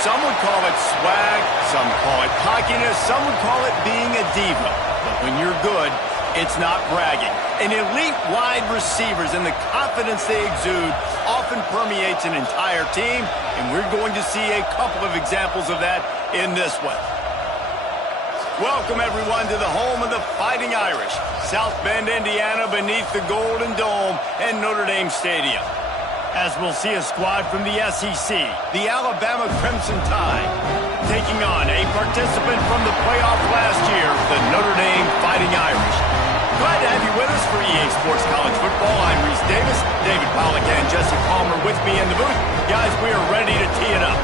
Some would call it swag, some call it cockiness, some would call it being a diva. But when you're good, it's not bragging. And elite wide receivers and the confidence they exude often permeates an entire team, and we're going to see a couple of examples of that in this one. Welcome, everyone, to the home of the Fighting Irish, South Bend, Indiana, beneath the Golden Dome and Notre Dame Stadium. As we'll see a squad from the SEC, the Alabama Crimson Tide, taking on a participant from the playoff last year, the Notre Dame Fighting Irish. Glad to have you with us for EA Sports College Football. I'm Reese Davis, David Pollack and Jesse Palmer with me in the booth. Guys, we are ready to tee it up.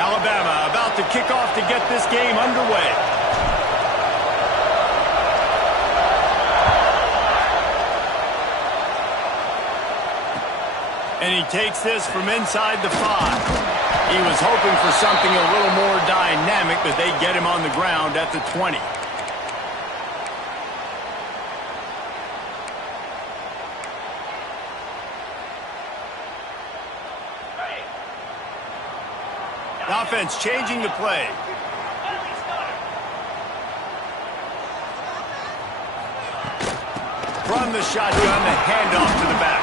Alabama about to kick off to get this game underway. And he takes this from inside the 5. He was hoping for something a little more dynamic, but they get him on the ground at the 20. Offense changing the play. From the shotgun, the handoff to the back.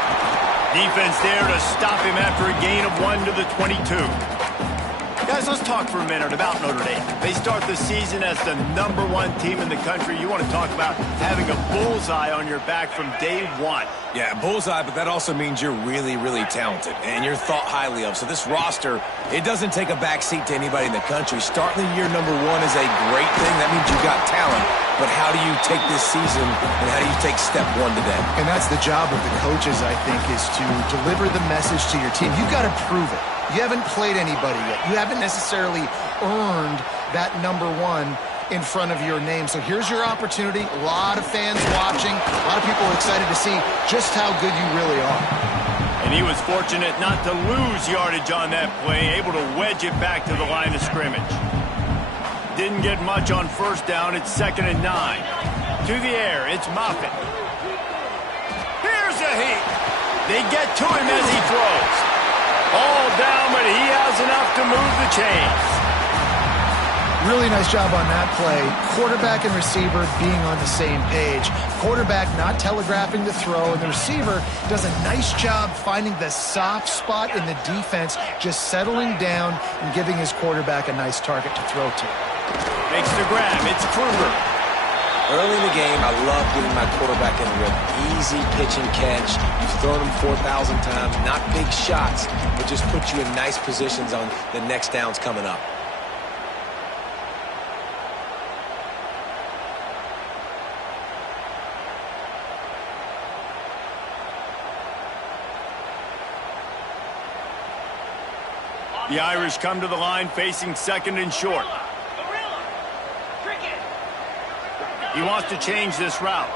Defense there to stop him after a gain of 1 to the 22. Guys, let's talk for a minute about Notre Dame. They start the season as the #1 team in the country. You want to talk about having a bullseye on your back from day one. Yeah, bullseye, but that also means you're really, really talented, and you're thought highly of. So this roster, it doesn't take a backseat to anybody in the country. Starting the year #1 is a great thing. That means you got talent. But how do you take this season, and how do you take step 1 today? And that's the job of the coaches, I think, is to deliver the message to your team. You've got to prove it. You haven't played anybody yet. You haven't necessarily earned that #1 in front of your name. So here's your opportunity. A lot of fans watching. A lot of people are excited to see just how good you really are. And he was fortunate not to lose yardage on that play, able to wedge it back to the line of scrimmage. Didn't get much on first down. It's 2nd and 9. To the air, it's Moffitt. Here's a heat. They get to him as he throws. All down, but he has enough to move the chains. Really nice job on that play. Quarterback and receiver being on the same page. Quarterback not telegraphing the throw, and the receiver does a nice job finding the soft spot in the defense, just settling down and giving his quarterback a nice target to throw to. Makes the grab. It's Kruger. Early in the game, I love getting my quarterback in the rhythm. Easy pitch and catch. You've thrown him 4,000 times. Not big shots, but just put you in nice positions on the next downs coming up. The Irish come to the line facing 2nd and short. He wants to change this route.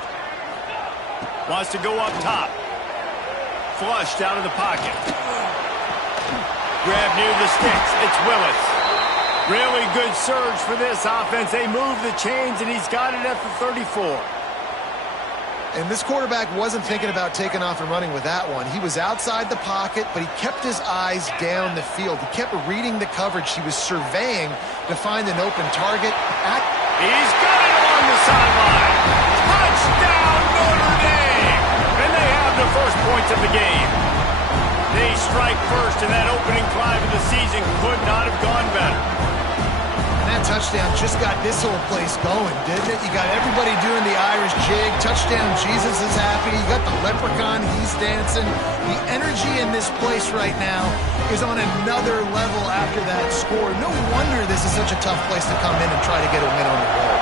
Wants to go up top. Flushed out of the pocket. Grab near the sticks. It's Willis. Really good surge for this offense. They move the chains, and he's got it at the 34. And this quarterback wasn't thinking about taking off and running with that one. He was outside the pocket, but he kept his eyes down the field. He kept reading the coverage. He was surveying to find an open target. He's got it along the sideline. Touchdown, Notre Dame! And they have the first points of the game. They strike first, and that opening drive of the season could not have gone better. That touchdown just got this whole place going, didn't it? You got everybody doing the Irish jig. Touchdown, Jesus is happy. You got the leprechaun, he's dancing. The energy in this place right now is on another level after that score. No wonder this is such a tough place to come in and try to get a win on the road.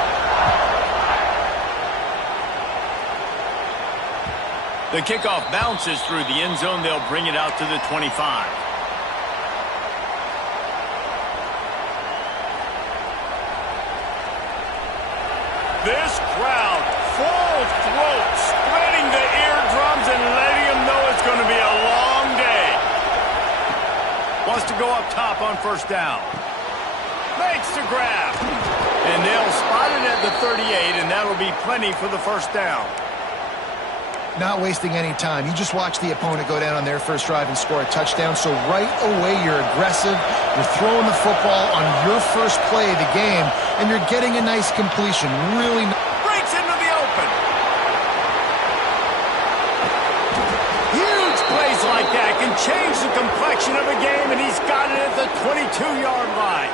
The kickoff bounces through the end zone. They'll bring it out to the 25. This crowd, full throat, spreading the eardrums and letting him know it's going to be a long day. Wants to go up top on first down. Makes the grab. And they'll spot it at the 38, and that'll be plenty for the first down. Not wasting any time. You just watch the opponent go down on their first drive and score a touchdown. So right away, you're aggressive. You're throwing the football on your first play of the game, and you're getting a nice completion. Really breaks into the open. Huge plays like that can change the complexion of a game, and he's got it at the 22-yard line.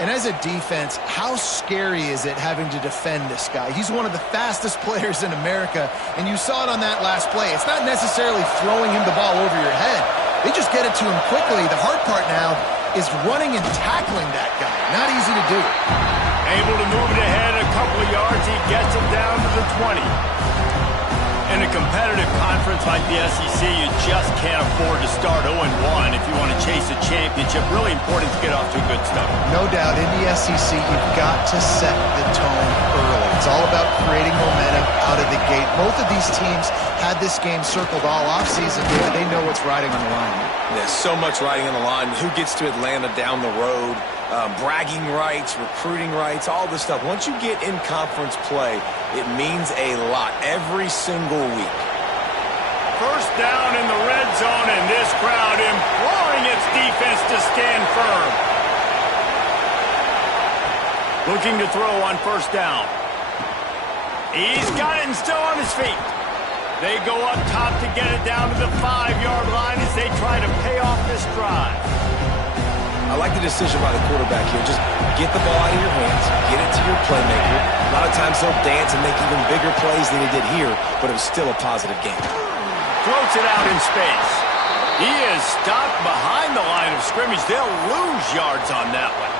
And as a defense, how scary is it having to defend this guy? He's one of the fastest players in America, and you saw it on that last play. It's not necessarily throwing him the ball over your head. They just get it to him quickly. The hard part now is running and tackling that guy. Not easy to do. Able to move it ahead a couple of yards. He gets it down to the 20. In a competitive conference like the SEC, you just can't afford to start 0-1 if you want to chase a championship. Really important to get off to a good start. No doubt, in the SEC, you've got to set the tone early. It's all about creating momentum out of the gate. Both of these teams had this game circled all offseason, David. They know what's riding on the line. There's so much riding on the line. Who gets to Atlanta down the road? Bragging rights, recruiting rights, all this stuff. Once you get in conference play, it means a lot every single week. First down in the red zone, and this crowd imploring its defense to stand firm. Looking to throw on first down. He's got it and still on his feet. They go up top to get it down to the 5-yard line as they try to pay off this drive. I like the decision by the quarterback here. Just get the ball out of your hands, get it to your playmaker. A lot of times he'll dance and make even bigger plays than he did here, but it was still a positive game. Floats it out in space. He is stopped behind the line of scrimmage. They'll lose yards on that one.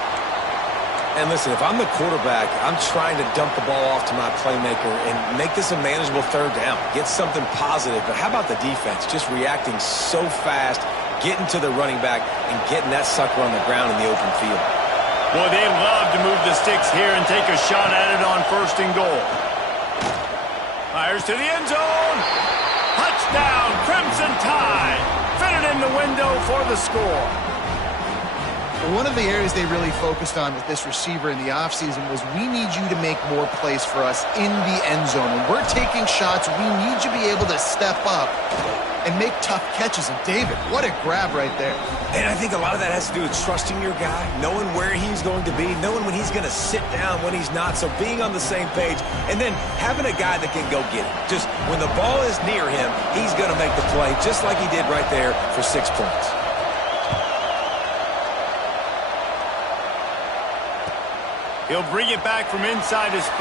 And listen, if I'm the quarterback, I'm trying to dump the ball off to my playmaker and make this a manageable third down. Get something positive. But how about the defense? Just reacting so fast, getting to the running back, and getting that sucker on the ground in the open field. Boy, they love to move the sticks here and take a shot at it on first and goal. Fires to the end zone. Touchdown, Crimson Tide. Fitted in the window for the score. One of the areas they really focused on with this receiver in the offseason was we need you to make more plays for us in the end zone. When we're taking shots, we need you to be able to step up and make tough catches. And David, what a grab right there. And I think a lot of that has to do with trusting your guy, knowing where he's going to be, knowing when he's going to sit down, when he's not. So being on the same page, and then having a guy that can go get it. Just when the ball is near him, he's going to make the play, just like he did right there for 6 points. He'll bring it back from inside his 5.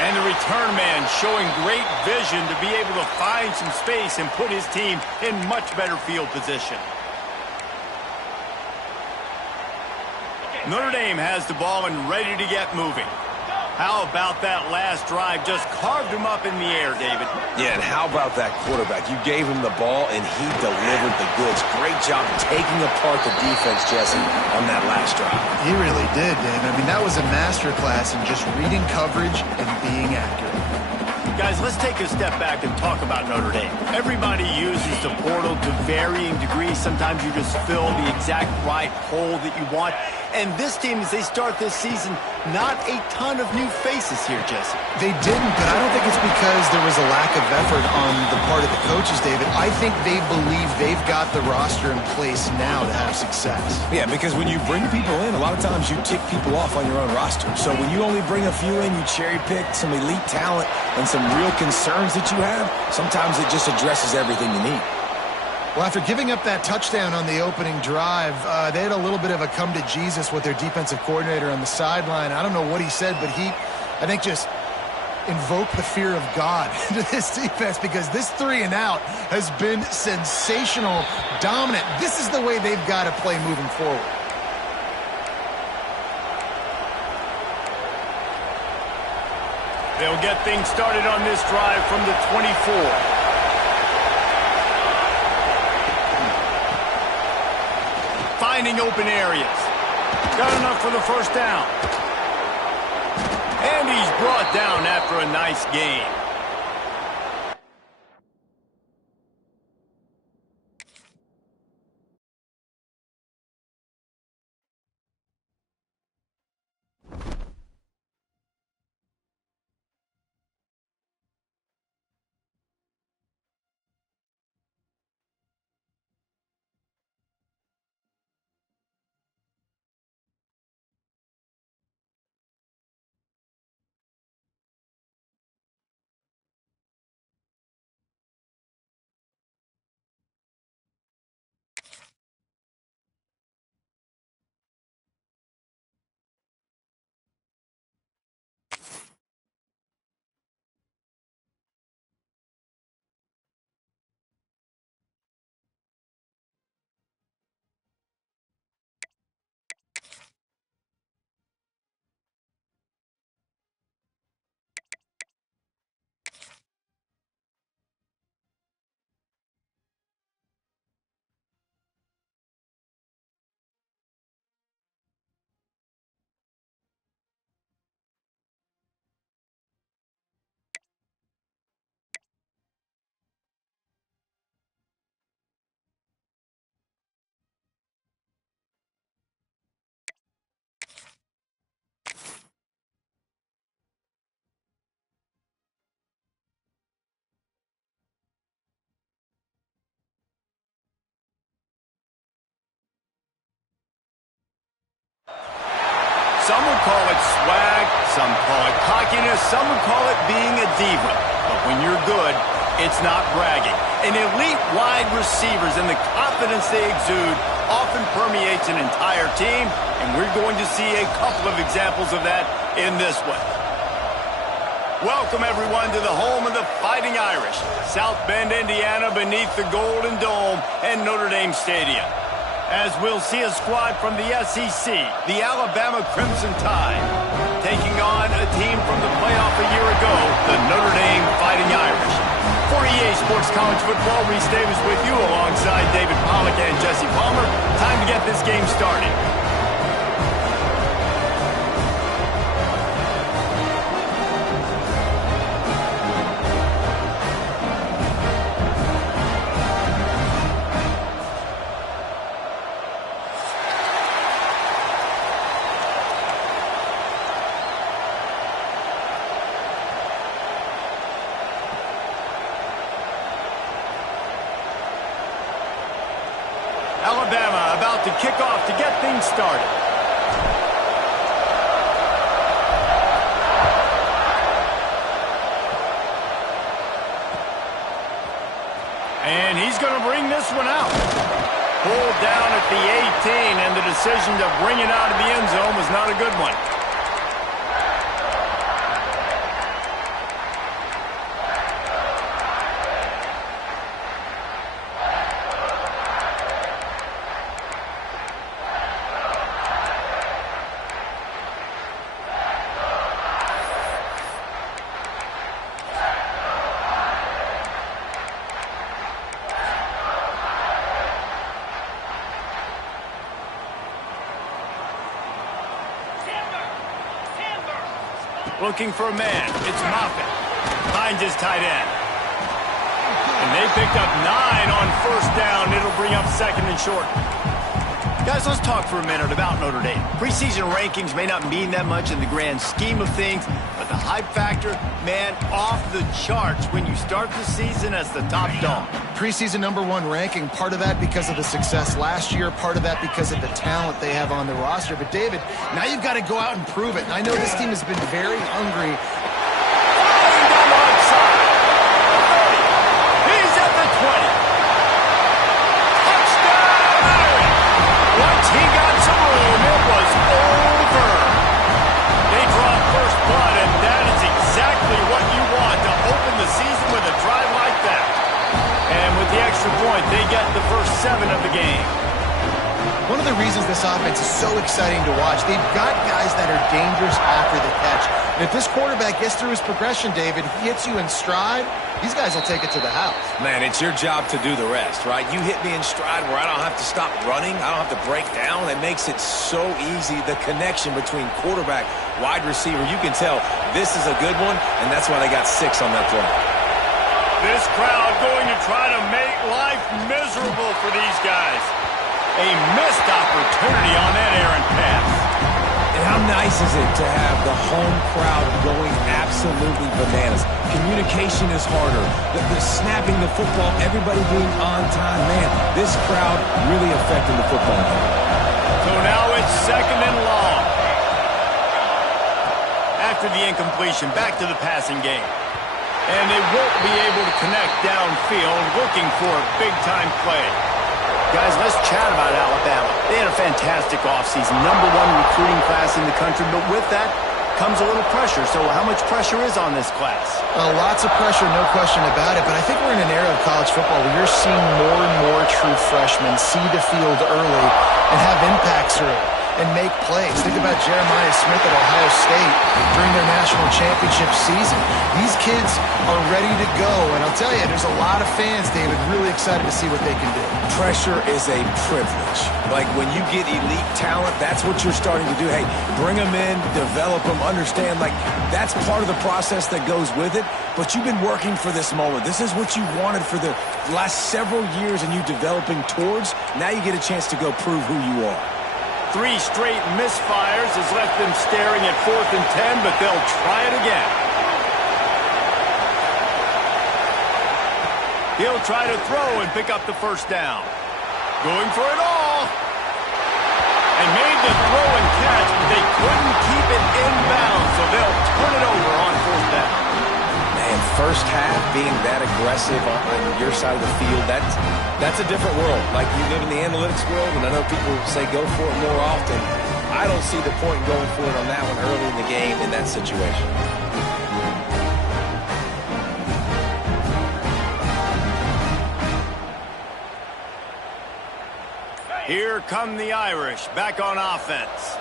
And the return man showing great vision to be able to find some space and put his team in much better field position. Notre Dame has the ball and ready to get moving. How about that last drive? Just carved him up in the air, David. Yeah, and how about that quarterback? You gave him the ball, and he delivered the goods. Great job taking apart the defense, Jesse, on that last drive. He really did, Dave. I mean, that was a masterclass in just reading coverage and being accurate. Guys, let's take a step back and talk about Notre Dame. Everybody uses the portal to varying degrees. Sometimes you just fill the exact right hole that you want. And this team, as they start this season, not a ton of new faces here, Jesse. They didn't, but I don't think it's because there was a lack of effort on the part of the coaches, David. I think they believe they've got the roster in place now to have success. Yeah, because when you bring people in, a lot of times you tick people off on your own roster. So when you only bring a few in, you cherry pick some elite talent and some real concerns that you have, sometimes it just addresses everything you need. Well, after giving up that touchdown on the opening drive, they had a little bit of a come to Jesus with their defensive coordinator on the sideline. I don't know what he said, but he, I think, just invoked the fear of God into this defense because this 3 and out has been sensational, dominant. This is the way they've got to play moving forward. They'll get things started on this drive from the 24. Finding open areas. Got enough for the first down. And he's brought down after a nice gain. Some would call it swag, some call it cockiness, some would call it being a diva. But when you're good, it's not bragging. And elite wide receivers and the confidence they exude often permeates an entire team, and we're going to see a couple of examples of that in this one. Welcome, everyone, to the home of the Fighting Irish, South Bend, Indiana, beneath the Golden Dome and Notre Dame Stadium. As we'll see a squad from the SEC, the Alabama Crimson Tide, taking on a team from the playoff a year ago, the Notre Dame Fighting Irish. For EA Sports College Football, Reese Davis with you alongside David Pollack and Jesse Palmer. Time to get this game started. Alabama about to kick off to get things started. And he's going to bring this one out. Pulled down at the 18, and the decision to bring it out of the end zone was not a good one. Looking for a man. It's Moffitt. Finds his tight end. And they picked up 9 on first down. It'll bring up second and short. Guys, let's talk for a minute about Notre Dame. Preseason rankings may not mean that much in the grand scheme of things, but the hype factor, man, off the charts when you start the season as the top dog. Preseason #1 ranking, part of that because of the success last year, part of that because of the talent they have on the roster. But, David, now you've got to go out and prove it. And I know this team has been very hungry. Flying down the right side. 30. He's at the 20. Touchdown, Irish. Once he got some room, it was over. They draw first blood, and that is exactly what you want to open the season with a drive like that. And with the extra point, they get the first 7 of the game. One of the reasons this offense is so exciting to watch, they've got guys that are dangerous after the catch. And if this quarterback gets through his progression, David, he hits you in stride, these guys will take it to the house. Man, it's your job to do the rest, right? You hit me in stride where I don't have to stop running. I don't have to break down. It makes it so easy. The connection between quarterback, wide receiver, you can tell this is a good one, and that's why they got 6 on that play. This crowd going to try to make life miserable for these guys. A missed opportunity on that errant pass. And how nice is it to have the home crowd going absolutely bananas? Communication is harder. The snapping the football, everybody being on time. Man, this crowd really affecting the football game. So now it's second and long. After the incompletion, back to the passing game. And they won't be able to connect downfield, looking for a big-time play. Guys, let's chat about Alabama. They had a fantastic offseason, #1 recruiting class in the country, but with that comes a little pressure. So how much pressure is on this class? Lots of pressure, no question about it, but I think we're in an era of college football where you're seeing more and more true freshmen see the field early and have impacts early and make plays. Think about Jeremiah Smith at Ohio State during their national championship season. These kids are ready to go, and I'll tell you, there's a lot of fans, David, really excited to see what they can do. Pressure is a privilege. Like when you get elite talent, that's what you're starting to do. Hey, bring them in, develop them, understand, like that's part of the process that goes with it, but you've been working for this moment. This is what you wanted for the last several years and you developing towards. Now you get a chance to go prove who you are. 3 straight misfires has left them staring at 4th and 10, but they'll try it again. He'll try to throw and pick up the first down. Going for it all. And made the throw and catch, but they couldn't keep it in bounds, so they'll turn it over on fourth down. Man, first half being that aggressive on your side of the field, that's a different world. Like, you live in the analytics world, and I know people say go for it more often. I don't see the point in going for it on that one early in the game in that situation. Here come the Irish, back on offense.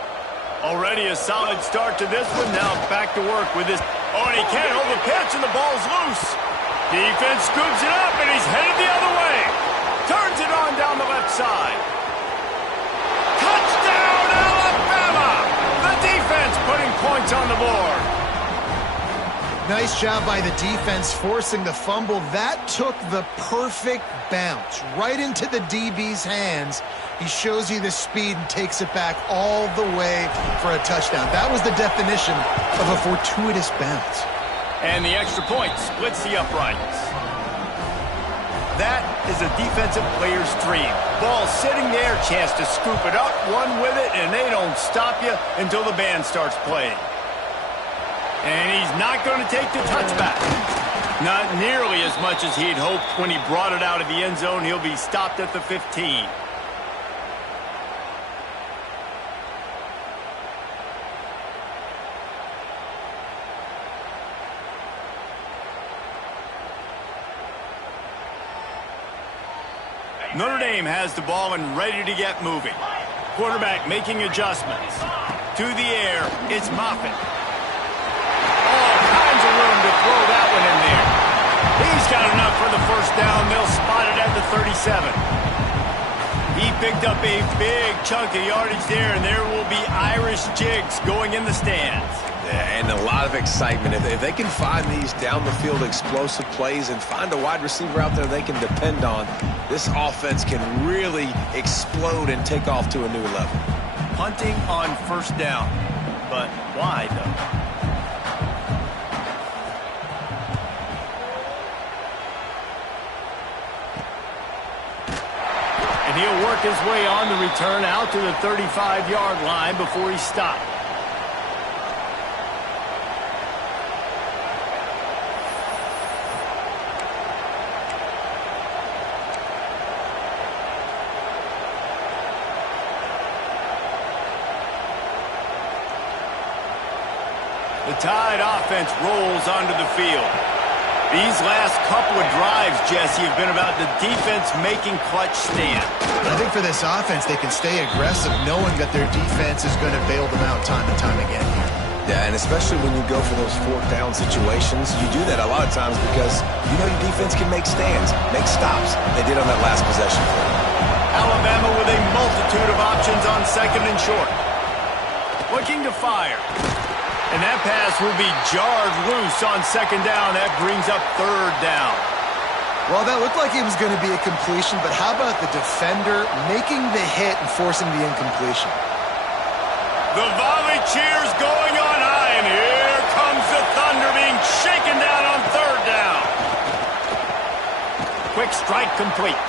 Already a solid start to this one. Now back to work with this. Oh, and he can't hold the pitch, and the ball's loose. Defense scoops it up, and he's headed the other way. Turns it on down the left side. Touchdown, Alabama! The defense putting points on the board. Nice job by the defense forcing the fumble. That took the perfect bounce right into the DB's hands. He shows you the speed and takes it back all the way for a touchdown. That was the definition of a fortuitous bounce. And the extra point splits the uprights. That is a defensive player's dream. Ball sitting there, chance to scoop it up, run with it, and they don't stop you until the band starts playing. And he's not going to take the touchback. Not nearly as much as he'd hoped when he brought it out of the end zone. He'll be stopped at the 15. Notre Dame has the ball and ready to get moving. Quarterback making adjustments. To the air, it's Moffitt. All kinds of room to throw that one in there. He's got enough for the first down. They'll spot it at the 37. He picked up a big chunk of yardage there, and there will be Irish jigs going in the stands. Yeah, and a lot of excitement. If they can find these down-the-field explosive plays and find a wide receiver out there they can depend on, this offense can really explode and take off to a new level. Punting on first down. But why, though? And he'll work his way on the return out to the 35-yard line before he's stopped. The Tide offense rolls onto the field. These last couple of drives, Jesse, have been about the defense making clutch stand. I think for this offense, they can stay aggressive knowing that their defense is going to bail them out time and time again here. Yeah, and especially when you go for those fourth down situations, you do that a lot of times because you know your defense can make stands, make stops. They did on that last possession. Alabama with a multitude of options on second and short. Looking to fire. And that pass will be jarred loose on second down. That brings up third down. Well, that looked like it was going to be a completion, but how about the defender making the hit and forcing the incompletion? The volley cheers going on high, and here comes the Thunder being shaken down on third down. Quick strike complete.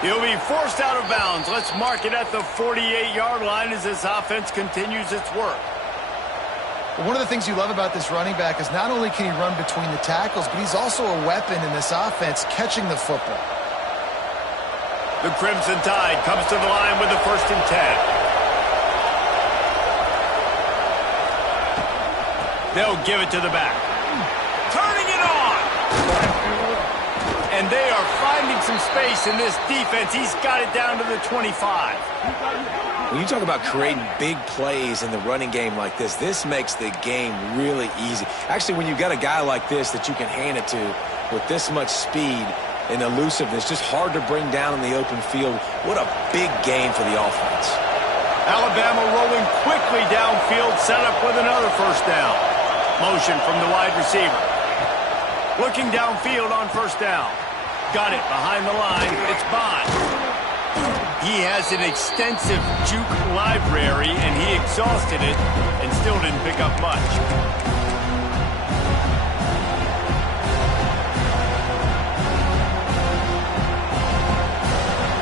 He'll be forced out of bounds. Let's mark it at the 48-yard line as this offense continues its work. One of the things you love about this running back is not only can he run between the tackles, but he's also a weapon in this offense catching the football. The Crimson Tide comes to the line with the 1st and 10. They'll give it to the back. Turning it on! And they are finding some space in this defense. He's got it down to the 25. When you talk about creating big plays in the running game like this makes the game really easy. Actually, when you've got a guy like this that you can hand it to with this much speed and elusiveness, just hard to bring down in the open field, what a big game for the offense. Alabama rolling quickly downfield, set up with another first down. Motion from the wide receiver. Looking downfield on first down. Got it behind the line. It's Bond. He has an extensive juke library, and he exhausted it and still didn't pick up much.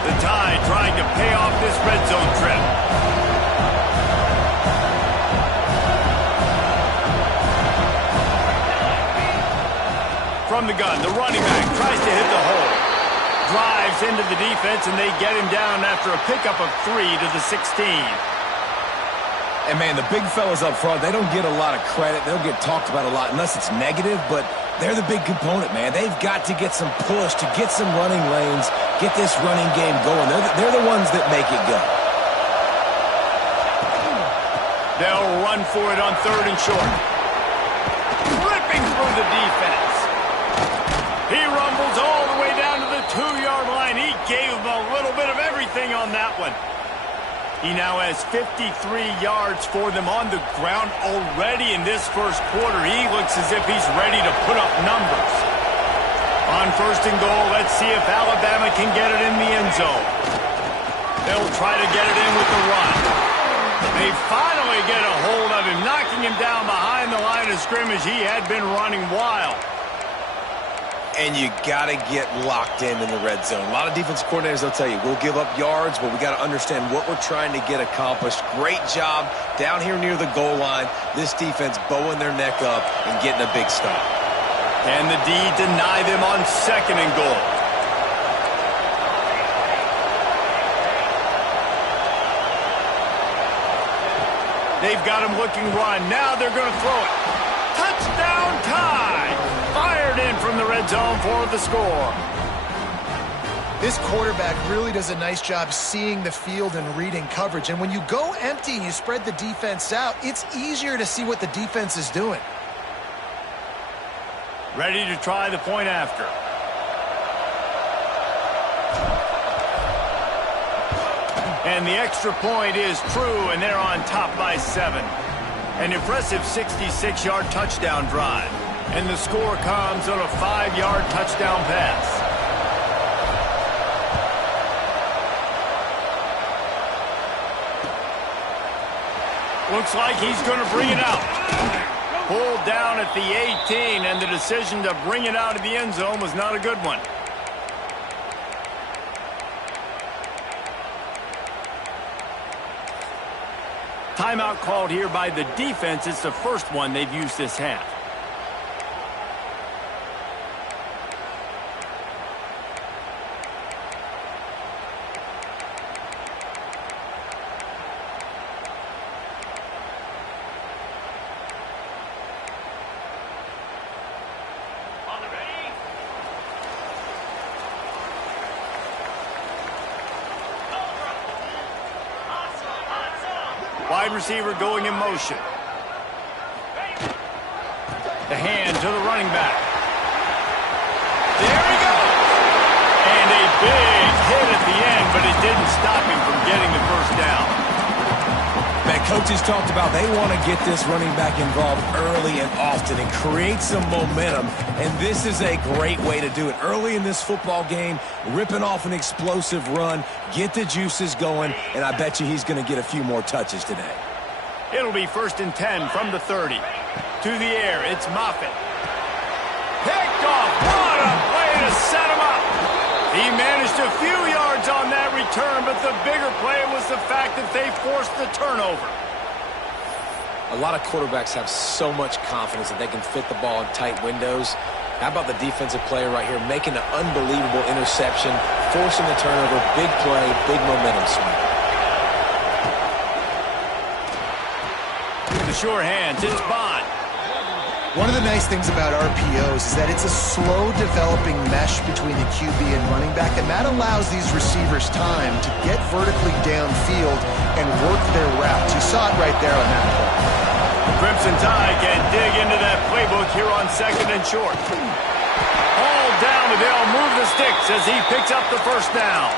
The Tide trying to pay off this red zone trip. from the gun. The running back tries to hit the hole. Drives into the defense, and they get him down after a pickup of 3 to the 16. And, man, the big fellas up front, they don't get a lot of credit. They'll get talked about a lot unless it's negative, but they're the big component, man. They've got to get some push to get some running lanes, get this running game going. They're the ones that make it go. They'll run for it on 3rd and short. Ripping through the defense. He rumbles all the way down to the 2-yard line. He gave him a little bit of everything on that one. He now has 53 yards for them on the ground already in this first quarter. He looks as if he's ready to put up numbers. On 1st and goal, let's see if Alabama can get it in the end zone. They'll try to get it in with the run. They finally get a hold of him, knocking him down behind the line of scrimmage. He had been running wild. And you got to get locked in the red zone. A lot of defense coordinators, they'll tell you, we'll give up yards, but we got to understand what we're trying to get accomplished. Great job down here near the goal line. This defense bowing their neck up and getting a big stop. And the D deny them on 2nd and goal. They've got him looking run. Now they're going to throw it. Touchdown tie. Fired in from the red zone for the score. This quarterback really does a nice job seeing the field and reading coverage. And when you go empty and you spread the defense out, it's easier to see what the defense is doing. Ready to try the point after. And the extra point is true, and they're on top by 7. An impressive 66-yard touchdown drive. And the score comes on a 5-yard touchdown pass. Looks like he's going to bring it out. Pulled down at the 18, and the decision to bring it out of the end zone was not a good one. Timeout called here by the defense. It's the first one they've used this half. Wide receiver going in motion. The hand to the running back. There he goes. And a big hit at the end, but it didn't stop him from getting the first down. Man, coaches talked about they want to get this running back involved early and often and create some momentum, and this is a great way to do it. Early in this football game, ripping off an explosive run, get the juices going, and I bet you he's going to get a few more touches today. It'll be 1st and 10 from the 30. To the air, it's Moffitt. Picked off. What a play to set him up. He managed a few yards on that return, but the bigger play was the fact that they forced the turnover. A lot of quarterbacks have so much confidence that they can fit the ball in tight windows. How about the defensive player right here making an unbelievable interception, forcing the turnover, big play, big momentum swing. The sure hands, it's Bond. One of the nice things about RPOs is that it's a slow developing mesh between the QB and running back, and that allows these receivers time to get vertically downfield and work their routes. You saw it right there on that play. The Crimson Tide can dig into that playbook here on 2nd and short. All down, but they'll move the sticks as he picks up the first down.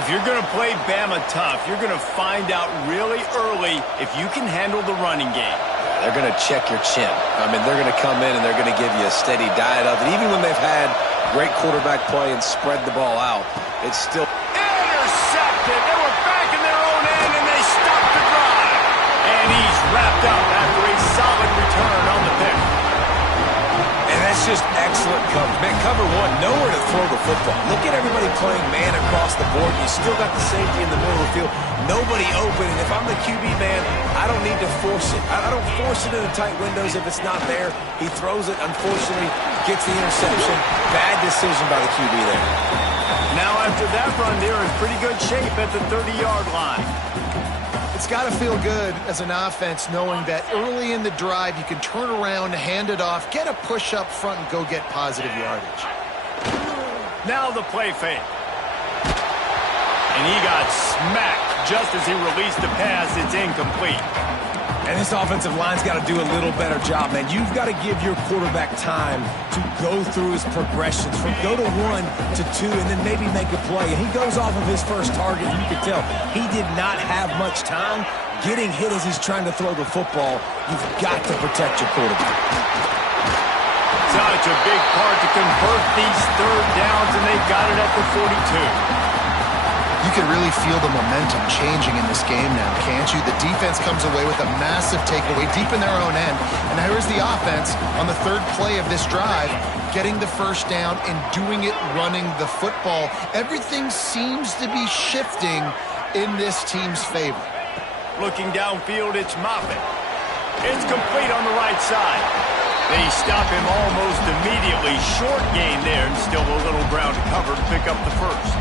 If you're going to play Bama tough, you're going to find out really early if you can handle the running game. They're going to check your chin. I mean, they're going to come in and they're going to give you a steady diet of it. Even when they've had great quarterback play and spread the ball out, it's still... Intercepted. They were back in their own end, and they stopped the drive. And he's wrapped up after a solid return on the pick. And that's just excellent coverage. Man, cover one, nowhere to throw the football. Look at everybody playing man across the board. You still got the safety in the middle of the field. Nobody open. And if I'm the QB, man, I don't need to force it. I don't force it into tight windows if it's not there. He throws it, unfortunately, gets the interception. Bad decision by the QB there. Now after that run, they're in pretty good shape at the 30-yard line. It's got to feel good as an offense knowing that early in the drive you can turn around, hand it off, get a push up front, and go get positive yardage. Now the play fake. And he got smacked just as he released the pass. It's incomplete. And this offensive line's got to do a little better job, man. You've got to give your quarterback time to go through his progressions from go to 1 to 2 and then maybe make a play. And he goes off of his first target, and you can tell he did not have much time getting hit as he's trying to throw the football. You've got to protect your quarterback. Such a big part to convert these third downs, and they got it at the 42. You can really feel the momentum changing in this game now, can't you? The defense comes away with a massive takeaway deep in their own end. And here's the offense on the third play of this drive, getting the first down and doing it running the football. Everything seems to be shifting in this team's favor. Looking downfield, it's Moffitt. It's complete on the right side. They stop him almost immediately. Short gain there, and still a little ground to cover to pick up the first.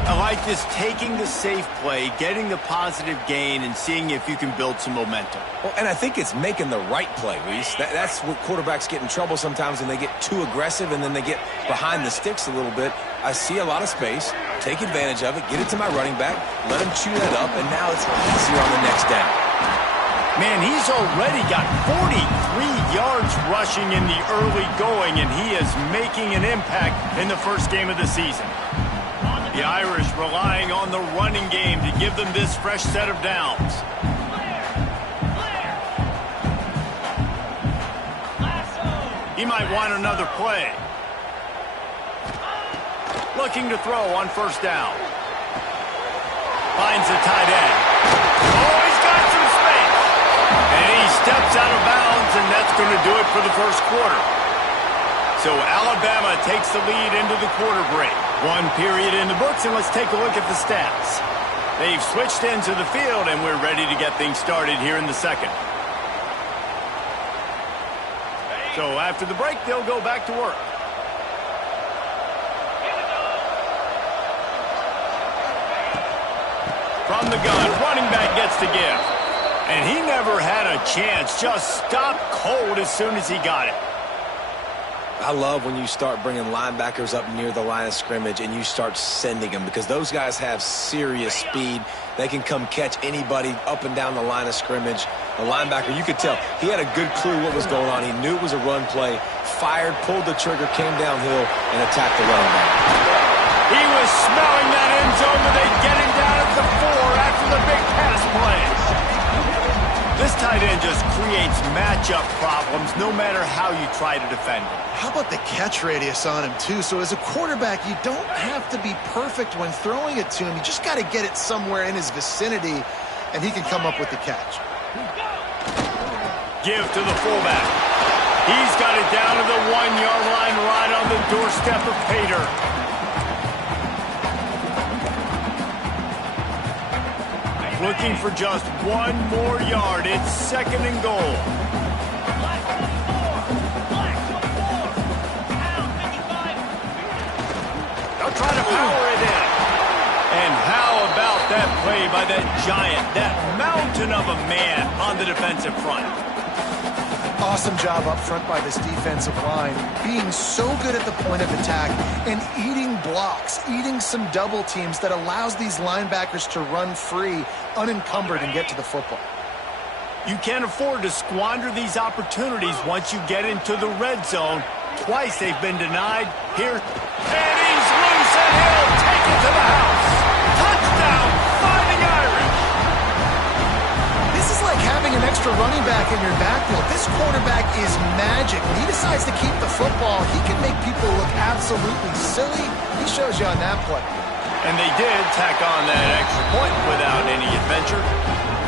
I like this, taking the safe play, getting the positive gain, and seeing if you can build some momentum. Well, and I think it's making the right play, Reese. That's what quarterbacks get in trouble sometimes when they get too aggressive and then they get behind the sticks a little bit. I see a lot of space, take advantage of it, get it to my running back, let him chew that up, and now it's easier on the next down. Man, he's already got 43 yards rushing in the early going, and he is making an impact in the first game of the season. The Irish relying on the running game to give them this fresh set of downs. He might want another play. Looking to throw on first down. Finds the tight end. Oh, he's got some space. And he steps out of bounds, and that's going to do it for the first quarter. So Alabama takes the lead into the quarter break. 1 period in the books, and let's take a look at the stats. They've switched into the field, and we're ready to get things started here in the second. So after the break, they'll go back to work. From the gun, running back gets the give. And he never had a chance, just stopped cold as soon as he got it. I love when you start bringing linebackers up near the line of scrimmage and you start sending them, because those guys have serious speed. They can come catch anybody up and down the line of scrimmage. The linebacker, you could tell, he had a good clue what was going on. He knew it was a run play, fired, pulled the trigger, came downhill, and attacked the running back. He was smelling that end zone, but they get him down at the 4 after the big pass play. This tight end just creates matchup problems no matter how you try to defend him. How about the catch radius on him, too? So as a quarterback, you don't have to be perfect when throwing it to him. You just got to get it somewhere in his vicinity, and he can come up with the catch. Give to the fullback. He's got it down to the 1-yard line, right on the doorstep of Pater. Looking for just 1 more yard. It's second and goal. They'll try to power it in. And how about that play by that giant, that mountain of a man on the defensive front? Awesome job up front by this defensive line, being so good at the point of attack and eating blocks, eating some double teams that allows these linebackers to run free, unencumbered, and get to the football. You can't afford to squander these opportunities once you get into the red zone. Twice they've been denied. Here, and he's loose, and he'll take it to the house. Touchdown, Fighting Irish. This is like having an extra running back in your backfield. This quarterback is magic. When he decides to keep the football, he can make people look absolutely silly. He shows you on that play. And they did tack on that extra point without any adventure.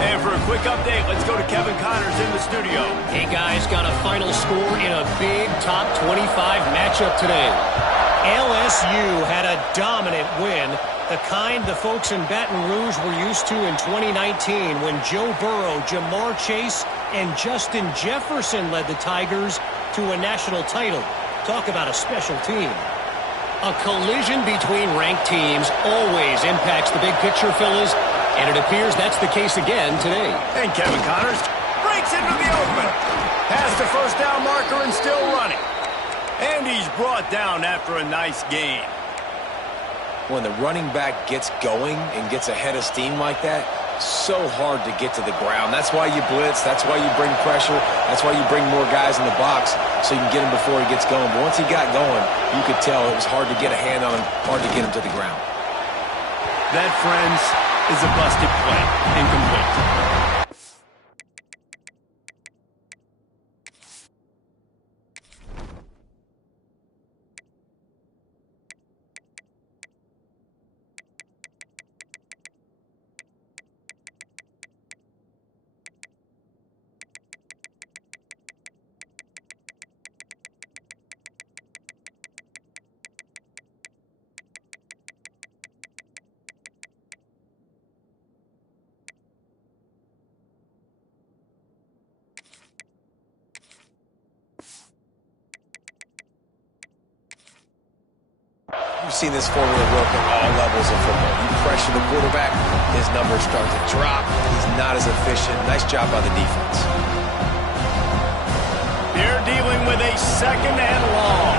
And for a quick update, let's go to Kevin Connors in the studio. Hey guys, got a final score in a big top 25 matchup today. LSU had a dominant win The kind the folks in Baton Rouge were used to in 2019 when Joe Burrow, Jamar Chase, and Justin Jefferson led the Tigers to a national title. Talk about a special team. A collision between ranked teams always impacts the big picture, fellas, and it appears that's the case again today. And Kevin Connors breaks into the open. Past the first down marker and still running. And he's brought down after a nice gain. When the running back gets going and gets ahead of steam like that, so hard to get to the ground. That's why you blitz. That's why you bring pressure. That's why you bring more guys in the box so you can get him before he gets going. But once he got going, you could tell it was hard to get a hand on him, hard to get him to the ground. That, friends, is a busted play. Incomplete. We've seen this formula work at all levels of football. You pressure the quarterback, his numbers start to drop. He's not as efficient. Nice job by the defense. They're dealing with a second and long.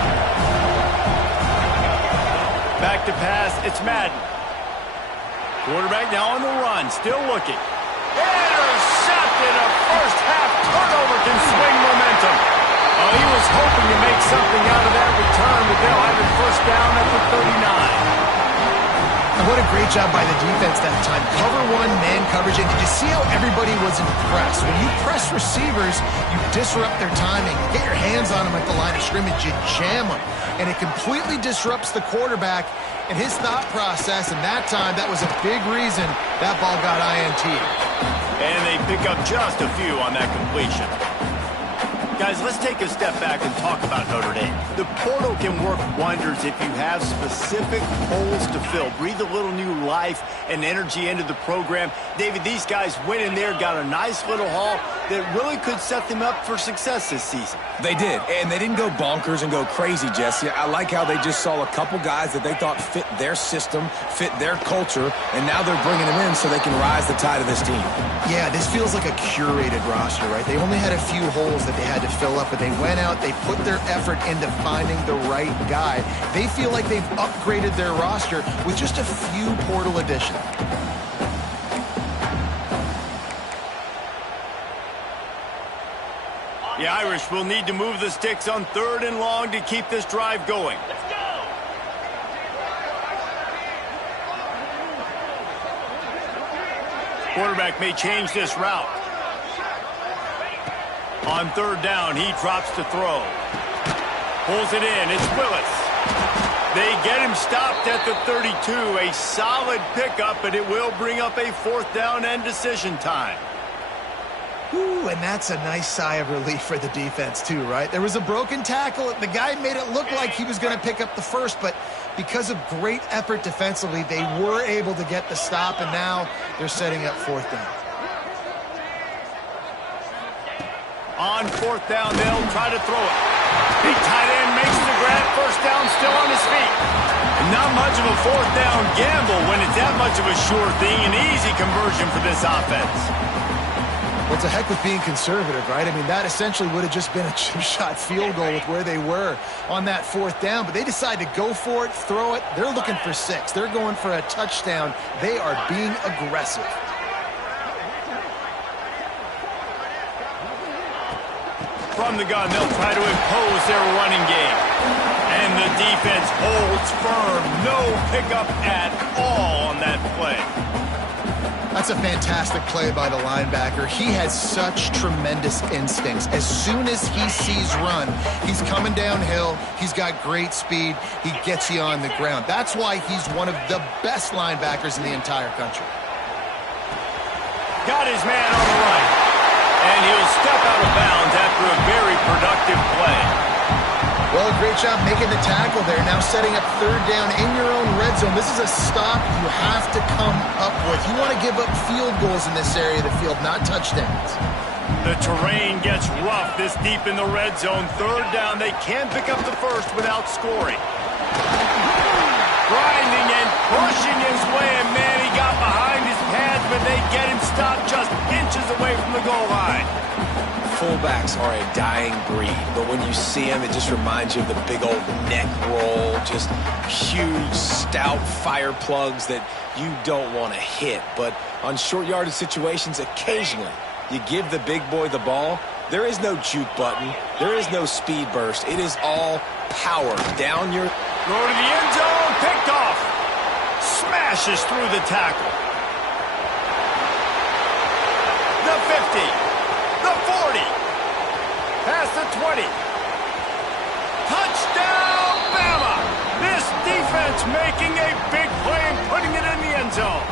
Back to pass, it's Madden. Quarterback now on the run, still looking. Intercepted, a first half turnover can swing momentum. Oh, he was hoping to make something out of that return, but they'll have it first down at the 39. And what a great job by the defense that time. Cover one, man coverage. And did you see how everybody was impressed? When you press receivers, you disrupt their timing. You get your hands on them at the line of scrimmage. You jam them. And it completely disrupts the quarterback and his thought process. And that time, that was a big reason that ball got INT'd. And they pick up just a few on that completion. Guys, let's take a step back and talk about Notre Dame. The portal can work wonders if you have specific holes to fill. Breathe a little new life and energy into the program. David, these guys went in there, got a nice little haul that really could set them up for success this season. They did, and they didn't go bonkers and go crazy, Jesse. I like how they just saw a couple guys that they thought fit their system, fit their culture, and now they're bringing them in so they can rise the tide of this team. Yeah, this feels like a curated roster, right? They only had a few holes that they had to fill up, but they went out, they put their effort into finding the right guy. They feel like they've upgraded their roster with just a few portal additions. The Irish will need to move the sticks on 3rd and long to keep this drive going. Let's go! Quarterback may change this route. On 3rd down, he drops to throw. Pulls it in, it's Willis. They get him stopped at the 32. A solid pickup, but it will bring up a 4th down and decision time. Ooh, and that's a nice sigh of relief for the defense too, right? There was a broken tackle. The guy made it look like he was going to pick up the first, but because of great effort defensively, they were able to get the stop, and now they're setting up 4th down. On 4th down, they'll try to throw it. Big tight end makes the grab. First down, still on his feet. Not much of a 4th down gamble when it's that much of a sure thing. An easy conversion for this offense. Well, it's a heck with being conservative, right? I mean, that essentially would have just been a chip shot field goal with where they were on that 4th down. But they decided to go for it, throw it. They're looking for 6. They're going for a touchdown. They are being aggressive. From the gun, they'll try to impose their running game. And the defense holds firm. No pickup at all on that play. That's a fantastic play by the linebacker. He has such tremendous instincts. As soon as he sees run, he's coming downhill. He's got great speed. He gets you on the ground. That's why he's one of the best linebackers in the entire country. Got his man on the right. And he'll step out of bounds after a very productive play. Well, great job making the tackle there. Now setting up third down in your own red zone. This is a stop you have to come up with. You want to give up field goals in this area of the field, not touchdowns. The terrain gets rough this deep in the red zone. Third down, they can't pick up the first without scoring. Grinding and pushing his way, and man, he got behind his pads, but they get him stopped just inches away from the goal line. Fullbacks are a dying breed, but when you see them, it just reminds you of the big old neck roll, just huge, stout fire plugs that you don't want to hit. But on short yardage situations, occasionally, you give the big boy the ball. There is no juke button. There is no speed burst. It is all power down your... Throw to the end zone, picked off. Smashes through the tackle. The 50. The 40. Past the 20. Touchdown, Bama. This defense making a big play and putting it in the end zone.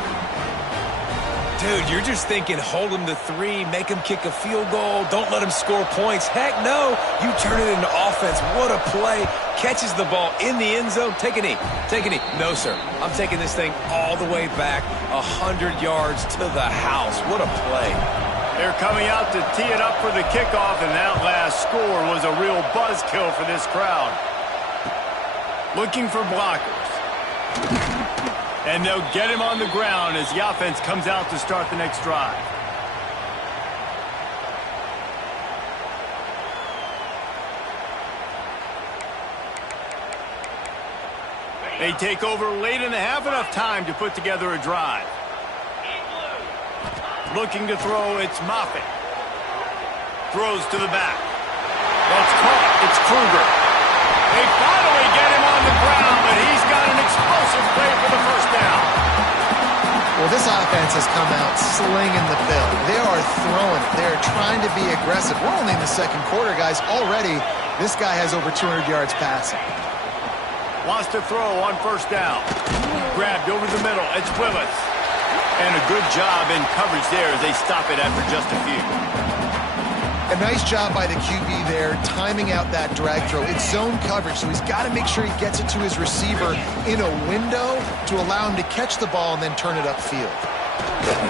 Dude, you're just thinking, hold him to 3, make him kick a field goal, don't let him score points. Heck no, you turn it into offense. What a play. Catches the ball in the end zone. Take a knee. Take a knee. No, sir. I'm taking this thing all the way back 100 yards to the house. What a play. They're coming out to tee it up for the kickoff, and that last score was a real buzzkill for this crowd. Looking for blockers. And they'll get him on the ground as the offense comes out to start the next drive. They take over late in the half, enough time to put together a drive. Looking to throw, it's Moffitt. Throws to the back. That's caught. It's Kruger. They finally get him on the ground, but he's got an explosive play for the first down. Well, this offense has come out slinging the bill. They are throwing it. They are trying to be aggressive. We're only in the second quarter, guys. Already, this guy has over 200 yards passing. Wants to throw on first down. Grabbed over the middle. It's Willis. And a good job in coverage there as they stop it after just a few. A nice job by the QB there, timing out that drag throw. It's zone coverage, so he's got to make sure he gets it to his receiver in a window to allow him to catch the ball and then turn it upfield.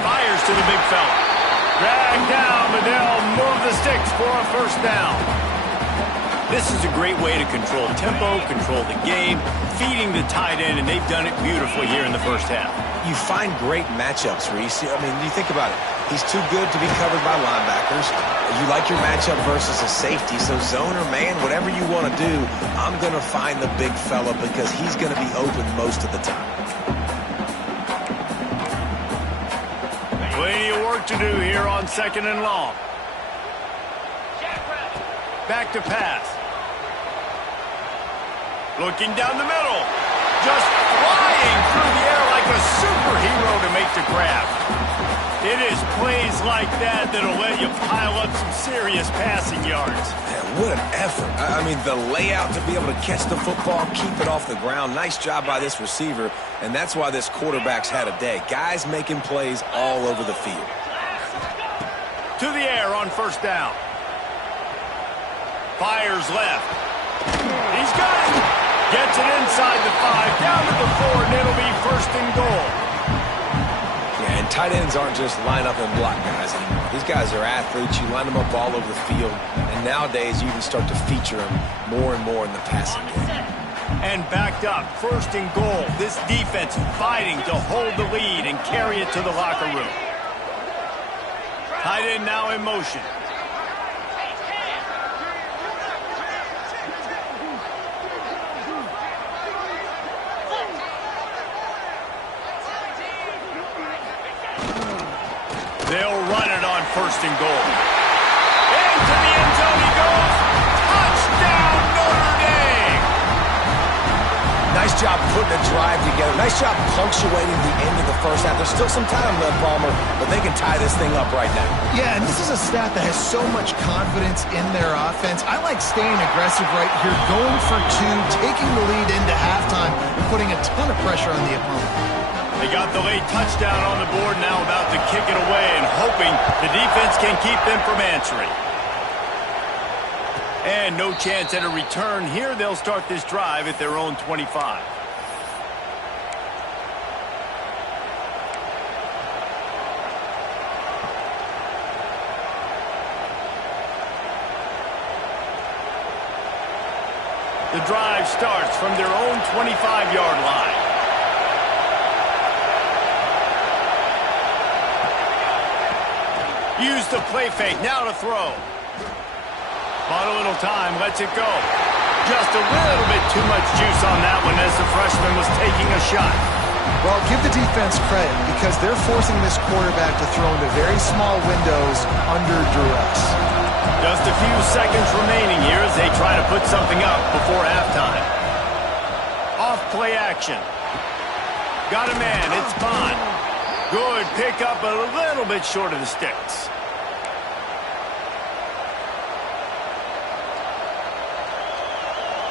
Fires to the big fella. Dragged down, but they'll move the sticks for a first down. This is a great way to control tempo, control the game, feeding the tight end, and they've done it beautifully here in the first half. You find great matchups, Reese. I mean, you think about it. He's too good to be covered by linebackers. You like your matchup versus a safety, so zone or man, whatever you want to do, I'm going to find the big fella because he's going to be open most of the time. Plenty of work to do here on second and long. Back to pass. Looking down the middle. Just flying through the air like a superhero to make the grab. It is plays like that that'll let you pile up some serious passing yards. Man, what an effort. I mean, the layout to be able to catch the football, keep it off the ground. Nice job by this receiver, and that's why this quarterback's had a day. Guys making plays all over the field. To the air on first down. Fires left. He's got it. Gets it inside the 5, down to the 4, and it'll be first and goal. Yeah, and tight ends aren't just line up and block guys anymore. These guys are athletes. You line them up all over the field, and nowadays you can start to feature them more and more in the passing game. And backed up, first and goal. This defense fighting to hold the lead and carry it to the locker room. Tight end now in motion. They'll run it on first and goal. Into the end zone he goes. Touchdown, Notre Dame! Nice job putting a drive together. Nice job punctuating the end of the first half. There's still some time left, Palmer, but they can tie this thing up right now. Yeah, and this is a staff that has so much confidence in their offense. I like staying aggressive right here, going for 2, taking the lead into halftime, and putting a ton of pressure on the opponent. They got the late touchdown on the board, now about to kick it away and hoping the defense can keep them from answering. And no chance at a return here. They'll start this drive at their own 25. The drive starts from their own 25-yard line. Use the play fake, now to throw. Bought a little time, lets it go. Just a little bit too much juice on that one as the freshman was taking a shot. Well, give the defense credit because they're forcing this quarterback to throw into very small windows under duress. Just a few seconds remaining here as they try to put something up before halftime. Off play action. Got a man, it's Bond. Good pickup, a little bit short of the sticks.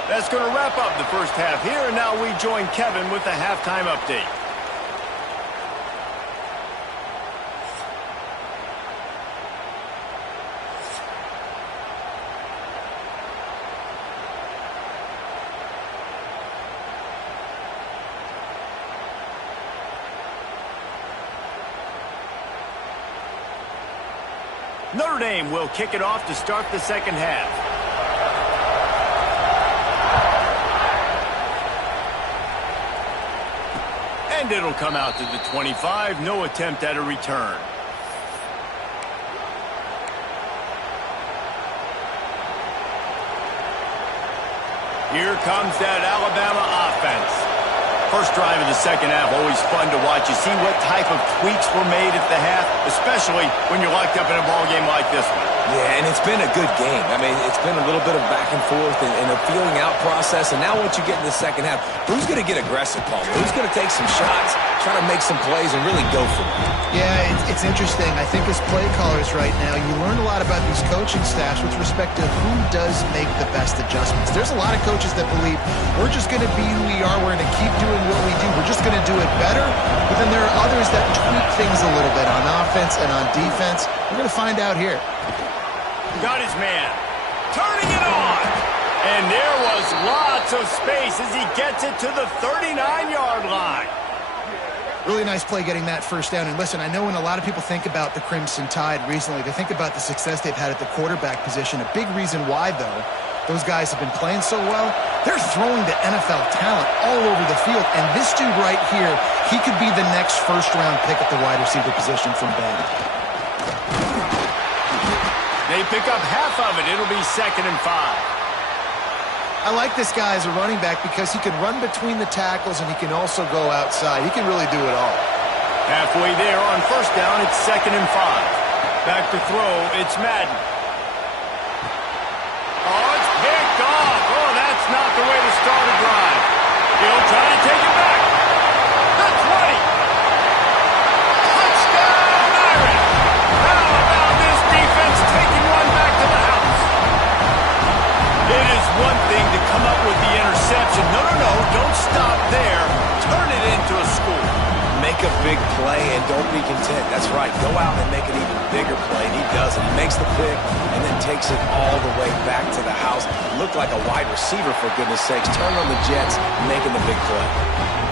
That's going to wrap up the first half here, and now we join Kevin with the halftime update. Notre Dame will kick it off to start the second half. And it'll come out to the 25. No attempt at a return. Here comes that Alabama offense. First drive of the second half, always fun to watch. You see what type of tweaks were made at the half, especially when you're locked up in a ball game like this one. Yeah, and it's been a good game. I mean, it's been a little bit of back and forth and a feeling out process. And now what you get in the second half, who's going to get aggressive, Paul? Who's going to take some shots, try to make some plays, and really go for it? Yeah, it's interesting. I think as play callers right now, you learn a lot about these coaching staffs with respect to who does make the best adjustments. There's a lot of coaches that believe we're just going to be who we are. We're going to keep doing what we do. We're just going to do it better. But then there are others that tweak things a little bit on offense and on defense. We're going to find out here. Got his man. Turning it on. And there was lots of space as he gets it to the 39-yard line. Really nice play getting that first down. And listen, I know when a lot of people think about the Crimson Tide recently, they think about the success they've had at the quarterback position. A big reason why, though, those guys have been playing so well, they're throwing to NFL talent all over the field. And this dude right here, he could be the next first-round pick at the wide receiver position from Bama. They pick up half of it. It'll be 2nd and 5. I like this guy as a running back because he can run between the tackles and he can also go outside. He can really do it all. Halfway there on first down, it's 2nd and 5. Back to throw, it's Madden. Oh, it's picked off. Oh, that's not the way to start a drive. He'll try to take it back. That's 20. Touchdown, Irish. How about this defense taking one back to the house? It is one thing to come up with the interception. No, don't stop there. Turn it into a score. Make a big play and don't be content. That's right. Go out and make an even bigger play. And he does it. He makes the pick and then takes it all the way back to the house. Looked like a wide receiver, for goodness sakes. Turn on the Jets, making the big play.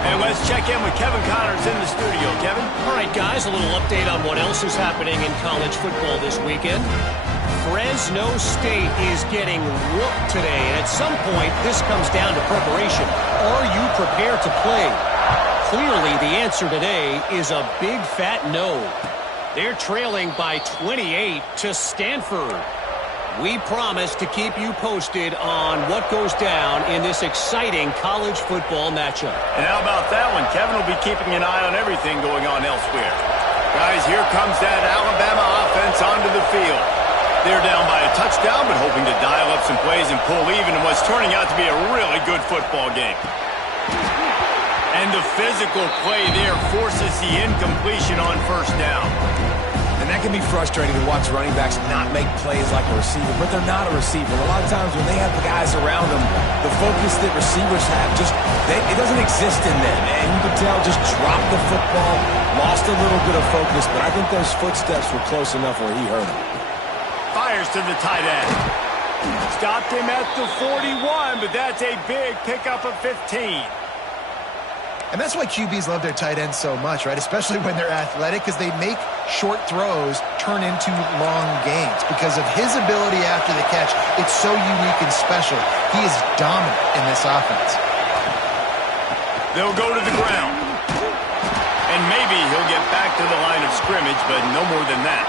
And let's check in with Kevin Connors in the studio. Kevin? All right, guys, a little update on what else is happening in college football this weekend. Fresno State is getting whooped today, and at some point, this comes down to preparation. Are you prepared to play? Clearly, the answer today is a big fat no. They're trailing by 28 to Stanford. We promise to keep you posted on what goes down in this exciting college football matchup. And how about that one? Kevin will be keeping an eye on everything going on elsewhere. Guys, here comes that Alabama offense onto the field. They're down by a touchdown, but hoping to dial up some plays and pull even in what's turning out to be a really good football game. And the physical play there forces the incompletion on first down. And that can be frustrating to watch running backs not make plays like a receiver, but they're not a receiver. A lot of times when they have the guys around them, the focus that receivers have, it doesn't exist in them. And you can tell just dropped the football, lost a little bit of focus, but I think those footsteps were close enough where he hurt him. Fires to the tight end. Stopped him at the 41, but that's a big pickup of 15. And that's why QBs love their tight ends so much, right? Especially when they're athletic, because they make short throws turn into long gains. Because of his ability after the catch, it's so unique and special. He is dominant in this offense. They'll go to the ground. And maybe he'll get back to the line of scrimmage, but no more than that.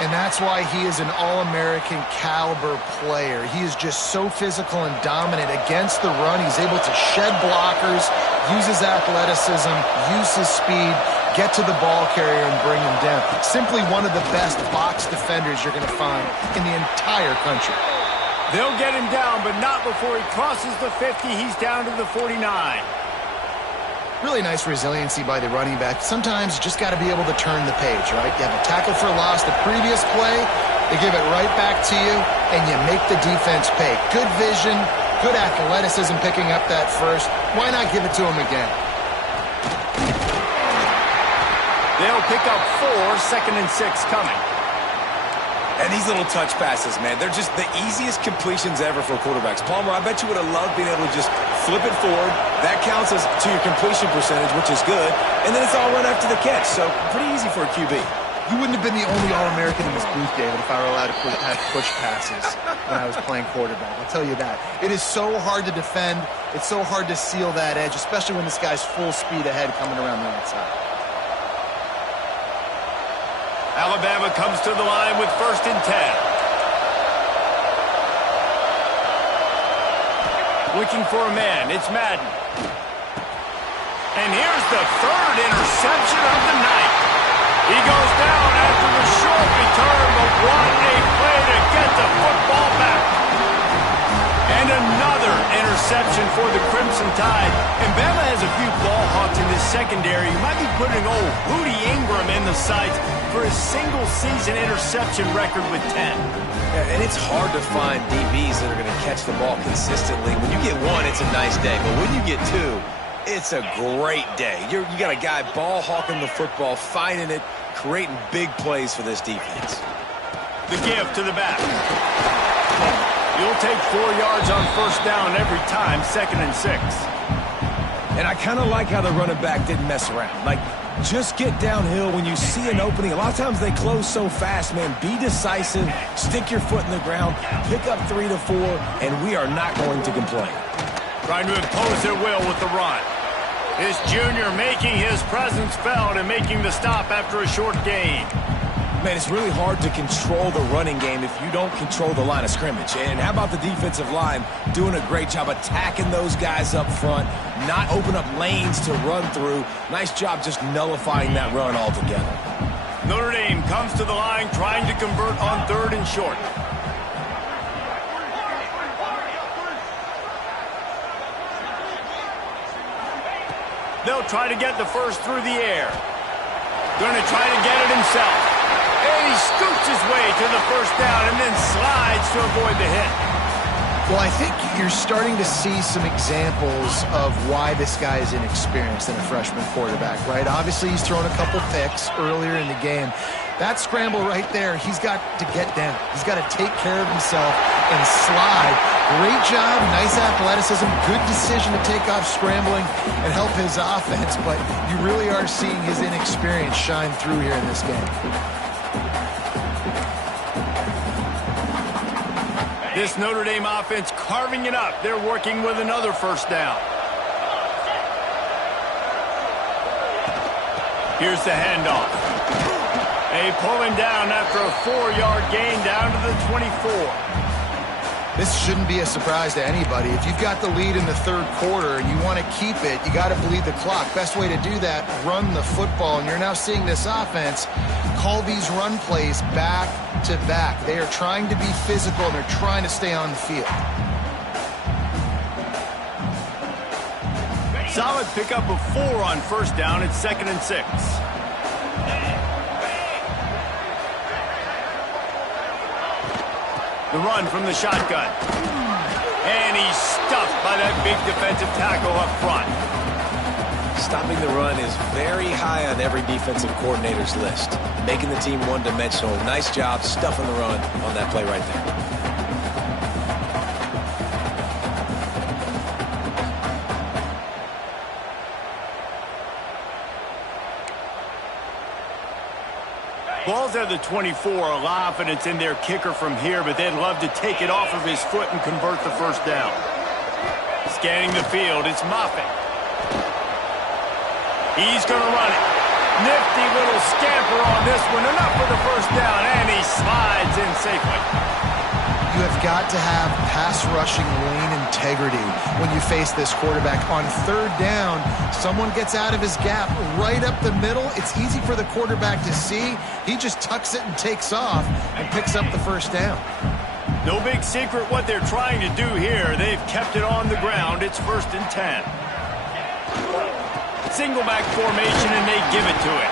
And that's why he is an All-American caliber player. He is just so physical and dominant against the run. He's able to shed blockers, use his athleticism, use his speed, get to the ball carrier and bring him down. Simply one of the best box defenders you're going to find in the entire country. They'll get him down, but not before he crosses the 50. He's down to the 49. Really nice resiliency by the running back. Sometimes you just got to be able to turn the page, right? You have a tackle for loss the previous play, they give it right back to you, and you make the defense pay. Good vision, good athleticism picking up that first. Why not give it to him again? They'll pick up 4, 2nd and 6 coming. And these little touch passes, man, they're just the easiest completions ever for quarterbacks. Palmer, I bet you would have loved being able to just flip it forward. That counts as to your completion percentage, which is good. And then it's all run after the catch, so pretty easy for a QB. You wouldn't have been the only All-American in this booth, David, if I were allowed to have push passes when I was playing quarterback. I'll tell you that. It is so hard to defend. It's so hard to seal that edge, especially when this guy's full speed ahead coming around the outside. Alabama comes to the line with 1st and 10. Looking for a man. It's Madden. And here's the 3rd interception of the night. He goes down after the short return, but what a play to get the football back. And another interception for the Crimson Tide. And Bama has a few ball hawks in this secondary. You might be putting old Hootie Ingram in the sights for his single-season interception record with 10. Yeah, and it's hard to find DBs that are going to catch the ball consistently. When you get 1, it's a nice day. But when you get 2, it's a great day. You got a guy ball hawking the football, finding it, creating big plays for this defense. The give to the back. You'll take 4 yards on 1st down every time, 2nd and 6. And I kind of like how the running back didn't mess around. Like, just get downhill when you see an opening. A lot of times they close so fast, man. Be decisive, stick your foot in the ground, pick up 3 to 4, and we are not going to complain. Trying to impose their will with the run. This junior making his presence felt and making the stop after a short gain. Man, it's really hard to control the running game if you don't control the line of scrimmage. And how about the defensive line doing a great job attacking those guys up front, not open up lanes to run through. Nice job just nullifying that run altogether. Notre Dame comes to the line trying to convert on 3rd and short. They'll try to get the first through the air. Going to try to get it himself. And he scoots his way to the 1st down and then slides to avoid the hit. Well, I think you're starting to see some examples of why this guy is inexperienced in a freshman quarterback, right? Obviously, he's thrown a couple picks earlier in the game. That scramble right there, he's got to get down. He's got to take care of himself and slide. Great job, nice athleticism, good decision to take off scrambling and help his offense, but you really are seeing his inexperience shine through here in this game. This Notre Dame offense carving it up. They're working with another 1st down. Here's the handoff. They pull him down after a 4-yard gain down to the 24. This shouldn't be a surprise to anybody. If you've got the lead in the 3rd quarter and you want to keep it, you got to bleed the clock. Best way to do that, run the football. And you're now seeing this offense call these run plays back to back. They are trying to be physical, and they're trying to stay on the field. Solid pickup of 4 on 1st down. It's 2nd and 6. The run from the shotgun. And he's stuffed by that big defensive tackle up front. Stopping the run is very high on every defensive coordinator's list. Making the team one-dimensional. Nice job stuffing the run on that play right there. Ball's at the 24. A lot of confidence in their kicker from here, but they'd love to take it off of his foot and convert the first down. Scanning the field, it's Moffitt. He's going to run it. Nifty little scamper on this one. Enough for the first down, and he slides in safely. You have got to have pass rushing lane integrity when you face this quarterback. On third down, someone gets out of his gap right up the middle. It's easy for the quarterback to see. He just tucks it and takes off and picks up the first down. No big secret what they're trying to do here. They've kept it on the ground. It's 1st and 10. Single back formation, and they give it to it.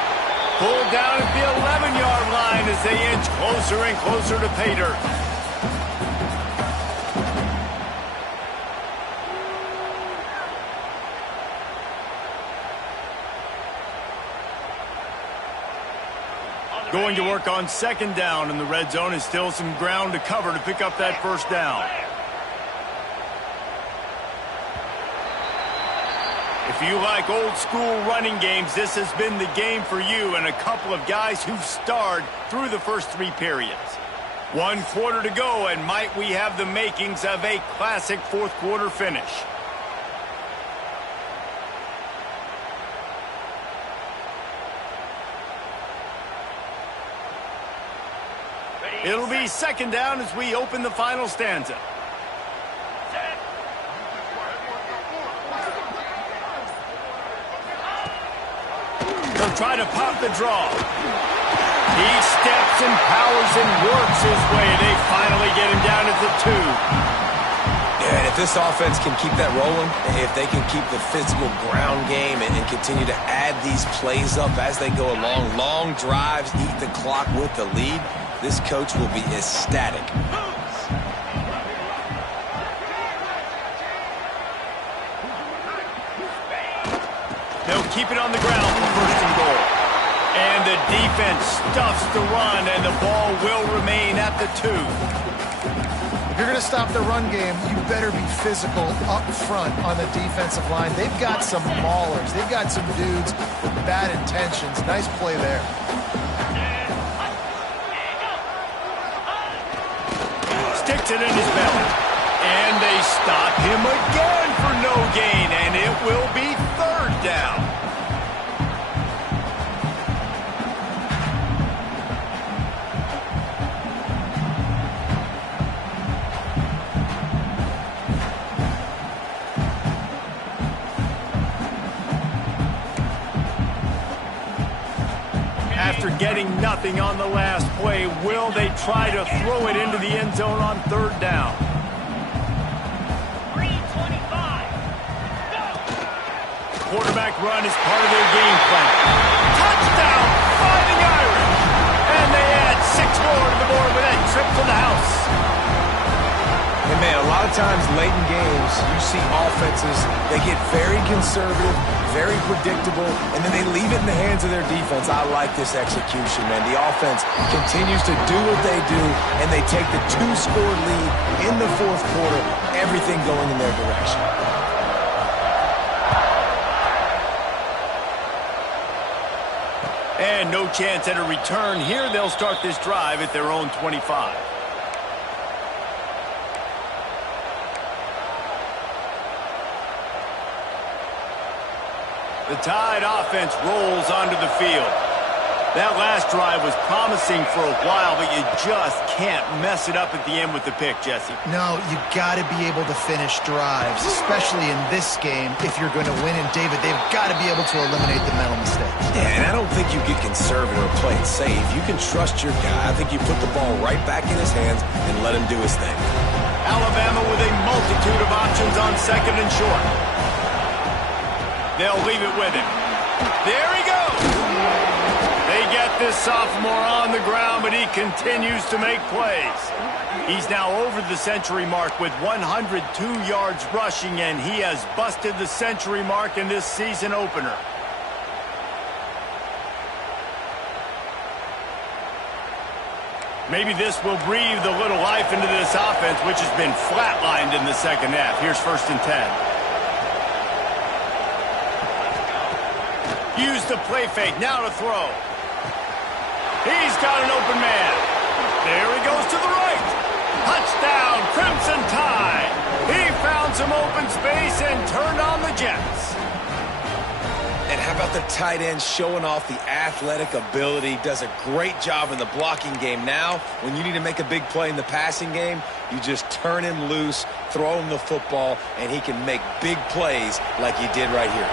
Pulled down at the 11-yard line as they inch closer and closer to pay dirt. Going to work on 2nd down, and the red zone is still some ground to cover to pick up that first down. If you like old school running games, this has been the game for you and a couple of guys who've starred through the first 3 periods. 1 quarter to go, and might we have the makings of a classic 4th quarter finish. It'll be 2nd down as we open the final stanza. They'll try to pop the draw. He steps and powers and works his way. They finally get him down at the 2. Yeah, and if this offense can keep that rolling, if they can keep the physical ground game and continue to add these plays up as they go along, long drives, eat the clock with the lead, this coach will be ecstatic. They'll keep it on the ground for 1st and goal. And the defense stuffs the run, and the ball will remain at the 2. If you're going to stop the run game, you better be physical up front on the defensive line. They've got some maulers. They've got some dudes with bad intentions. Nice play there. Sticks it in his belly. And they stop him again for no gain, and it will be 3rd down. After getting nothing on the last play, will they try to throw it into the end zone on 3rd down? Quarterback run is part of their game plan. Touchdown, Fighting Irish! And they add 6 more to the board with that trip to the house. And man, a lot of times late in games, you see offenses, they get very conservative, very predictable, and then they leave it in the hands of their defense. I like this execution, man. The offense continues to do what they do, and they take the 2-score lead in the 4th quarter, everything going in their direction. And no chance at a return here. They'll start this drive at their own 25. The Tide offense rolls onto the field. That last drive was promising for a while, but you just can't mess it up at the end with the pick, Jesse. No, you got to be able to finish drives, especially in this game if you're going to win. And, David, they've got to be able to eliminate the mental mistakes. Yeah, and I don't think you get conservative or play it safe. You can trust your guy. I think you put the ball right back in his hands and let him do his thing. Alabama with a multitude of options on 2nd and short. They'll leave it with him. There he goes. They get this sophomore on the ground, but he continues to make plays. He's now over the century mark with 102 yards rushing, and he has busted the century mark in this season opener. Maybe this will breathe a little life into this offense, which has been flatlined in the 2nd half. Here's 1st and 10. Use the play fake, now to throw. He's got an open man. There he goes to the right. Touchdown, Crimson Tide. He found some open space and turned on the Jets. And how about the tight end showing off the athletic ability? Does a great job in the blocking game. Now, when you need to make a big play in the passing game, you just turn him loose, throw him the football, and he can make big plays like he did right here.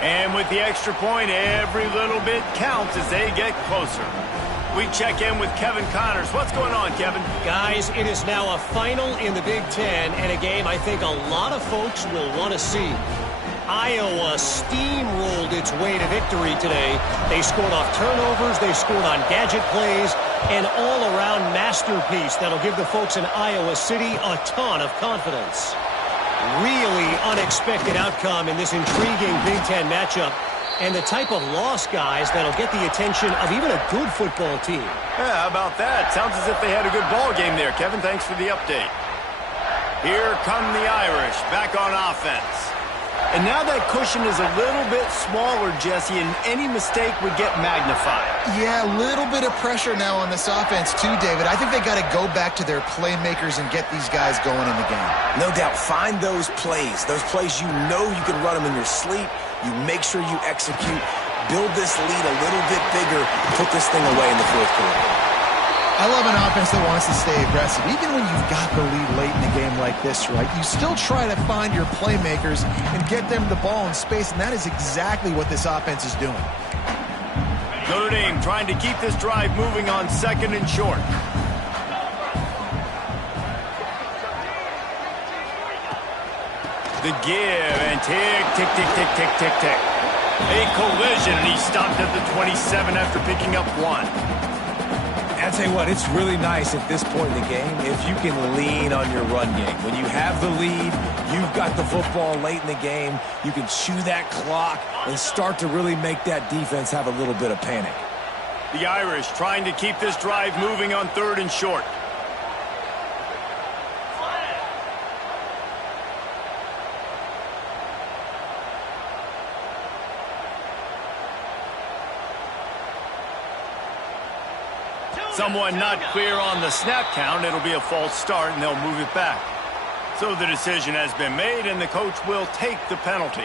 And with the extra point, every little bit counts as they get closer. We check in with Kevin Connors. What's going on, Kevin? Guys, it is now a final in the Big Ten, and a game I think a lot of folks will want to see. Iowa steamrolled its way to victory today. They scored off turnovers, they scored on gadget plays, an all-around masterpiece that'll give the folks in Iowa City a ton of confidence. Really unexpected outcome in this intriguing Big Ten matchup, and the type of loss, guys, that'll get the attention of even a good football team. Yeah, how about that? Sounds as if they had a good ball game there, Kevin. Thanks for the update. Here come the Irish, back on offense. And now that cushion is a little bit smaller, Jesse, and any mistake would get magnified. Yeah, a little bit of pressure now on this offense too, David. I think they got to go back to their playmakers and get these guys going in the game. No doubt, find those plays you know you can run them in your sleep. You make sure you execute, build this lead a little bit bigger, put this thing away in the fourth quarter. I love an offense that wants to stay aggressive. Even when you've got the lead late in a game like this, right, you still try to find your playmakers and get them the ball in space, and that is exactly what this offense is doing. Notre Dame trying to keep this drive moving on second and short. The give, and tick, tick, tick, tick, tick, tick, tick. A collision, and he stopped at the 27 after picking up one. I'll tell you what, it's really nice at this point in the game if you can lean on your run game. When you have the lead, you've got the football late in the game, you can chew that clock and start to really make that defense have a little bit of panic. The Irish trying to keep this drive moving on third and short. Someone not clear on the snap count. It'll be a false start, and they'll move it back. So the decision has been made, and the coach will take the penalty.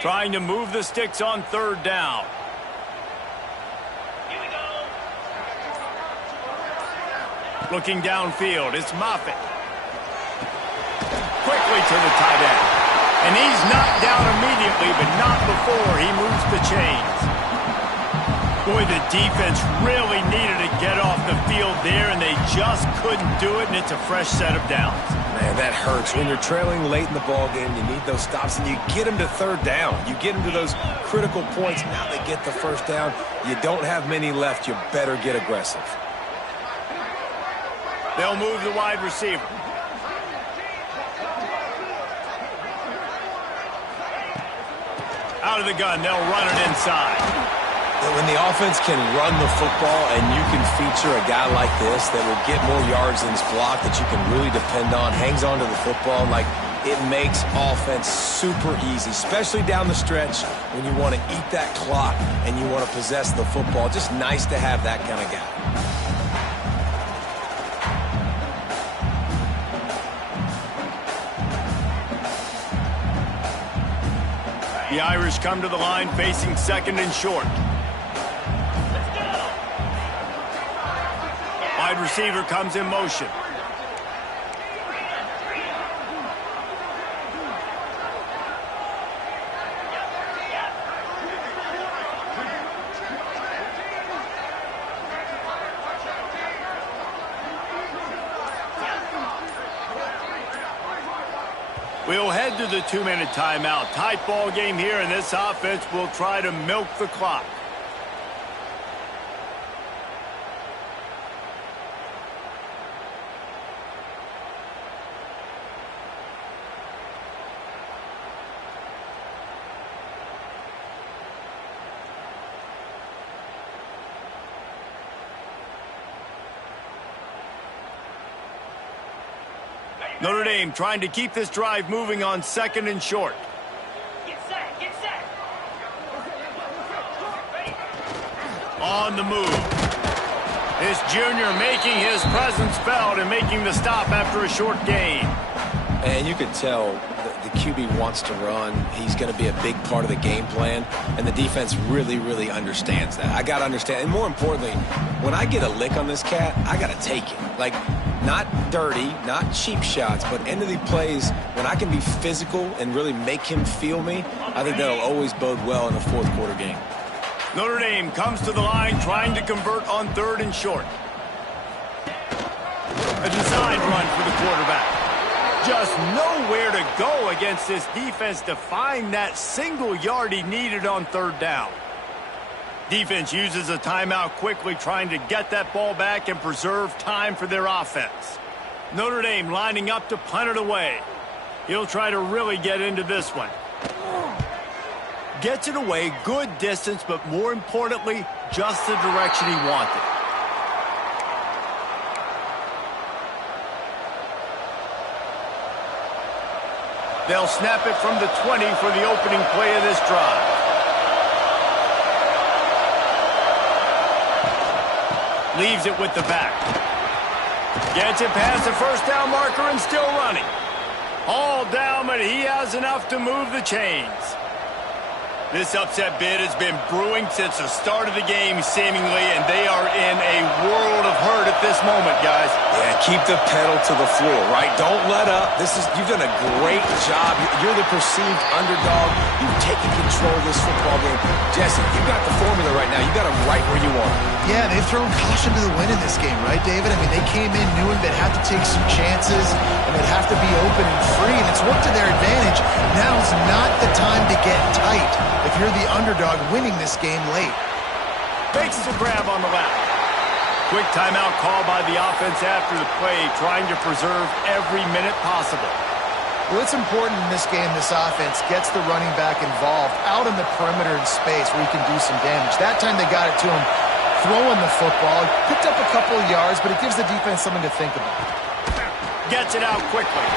Trying to move the sticks on third down. Looking downfield, it's Moffitt. Quickly to the tight end. And he's knocked down immediately, but not before he moves the chains. Boy, the defense really needed to get off the field there, and they just couldn't do it, and it's a fresh set of downs. Man, that hurts. When you're trailing late in the ball game, you need those stops, and you get them to third down. You get them to those critical points. Now they get the first down. You don't have many left. You better get aggressive. They'll move the wide receiver. Out of the gun, they'll run it inside. When the offense can run the football and you can feature a guy like this that will get more yards than his block that you can really depend on, hangs on to the football, like it makes offense super easy, especially down the stretch when you want to eat that clock and you want to possess the football. Just nice to have that kind of guy. The Irish come to the line facing second and short. Wide receiver comes in motion. We'll head to the 2-minute timeout. Tight ball game here, and this offense will try to milk the clock. Notre Dame trying to keep this drive moving on 2nd and short. Get set, get set. On the move. This junior making his presence felt and making the stop after a short gain. And you could tell the QB wants to run. He's going to be a big part of the game plan, and the defense really, really understands that. I got to understand, and more importantly, when I get a lick on this cat, I got to take it. Like, not dirty, not cheap shots, but end of the plays, when I can be physical and really make him feel me, I think that'll always bode well in a fourth quarter game. Notre Dame comes to the line trying to convert on 3rd and short. A design run for the quarterback. Just nowhere to go against this defense to find that single yard he needed on 3rd down. Defense uses a timeout quickly, trying to get that ball back and preserve time for their offense. Notre Dame lining up to punt it away. He'll try to really get into this one. Gets it away, good distance, but more importantly, just the direction he wanted. They'll snap it from the 20 for the opening play of this drive. Leaves it with the back. Gets it past the first down marker and still running. All down, but he has enough to move the chains. This upset bid has been brewing since the start of the game, seemingly, and they are in a world of hurt at this moment, guys. Yeah, keep the pedal to the floor, right? Don't let up. You've done a great job. You're the perceived underdog. You've taken control of this football game. Jesse, you've got the formula right now. You got them right where you want them. Yeah, they've thrown caution to the wind in this game, right, David? I mean, they came in knowing they'd have to take some chances, and they'd have to be open and free, and it's worked to their advantage. Now's not the time to get tight if you're the underdog winning this game late. Makes the grab on the left. Quick timeout call by the offense after the play, trying to preserve every minute possible. Well, it's important in this game, this offense gets the running back involved out in the perimeter in space where he can do some damage. That time they got it to him throwing the football. Picked up a couple of yards, but it gives the defense something to think about. Gets it out quickly.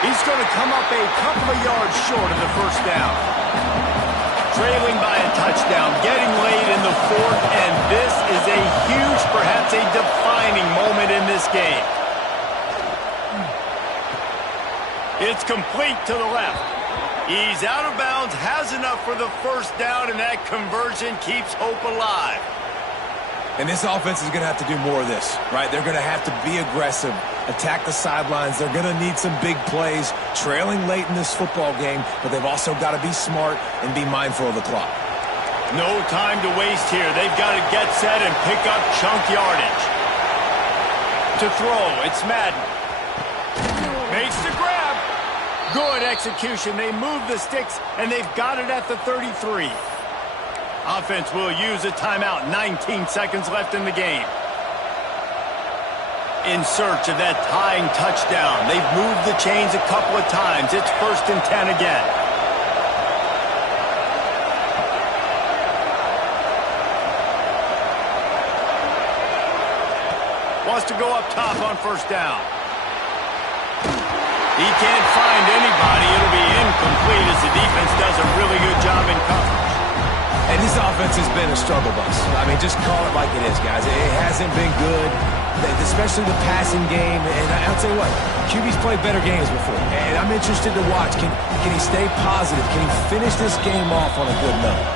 He's going to come up a couple of yards short of the first down. Trailing by a touchdown, getting late in the 4th, and this is a huge, perhaps a defining moment in this game. It's complete to the left. He's out of bounds, has enough for the first down, and that conversion keeps hope alive. And this offense is going to have to do more of this, right? They're going to have to be aggressive, attack the sidelines. They're going to need some big plays, trailing late in this football game, but they've also got to be smart and be mindful of the clock. No time to waste here. They've got to get set and pick up chunk yardage. To throw, it's Madden. Makes the grab. Good execution. They move the sticks, and they've got it at the 33. Offense will use a timeout. 19 seconds left in the game. In search of that tying touchdown. They've moved the chains a couple of times. It's 1st and 10 again. Wants to go up top on 1st down. He can't find anybody. It'll be incomplete as the defense does a really good job in coverage. And this offense has been a struggle bus. I mean, just call it like it is, guys. It hasn't been good, especially the passing game. And I'll tell you what, QB's played better games before. And I'm interested to watch. Can he stay positive? Can he finish this game off on a good note?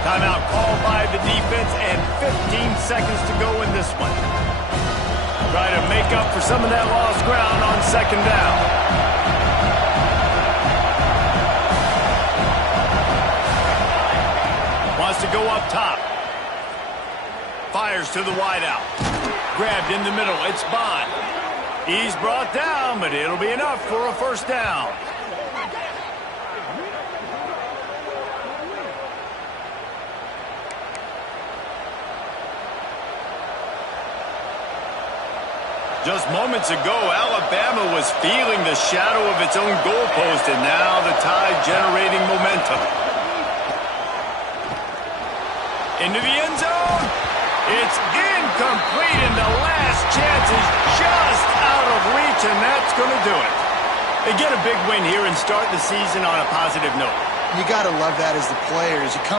Timeout called by the defense and 15 seconds to go in this one. Try to make up for some of that lost ground on 2nd down. Wants to go up top. Fires to the wideout. Grabbed in the middle. It's Bond. He's brought down, but it'll be enough for a 1st down. Just moments ago, Alabama was feeling the shadow of its own goalpost, and now the Tide generating momentum. Into the end zone. It's incomplete, and the last chance is just out of reach, and that's going to do it. They get a big win here and start the season on a positive note. You got to love that as the players. You come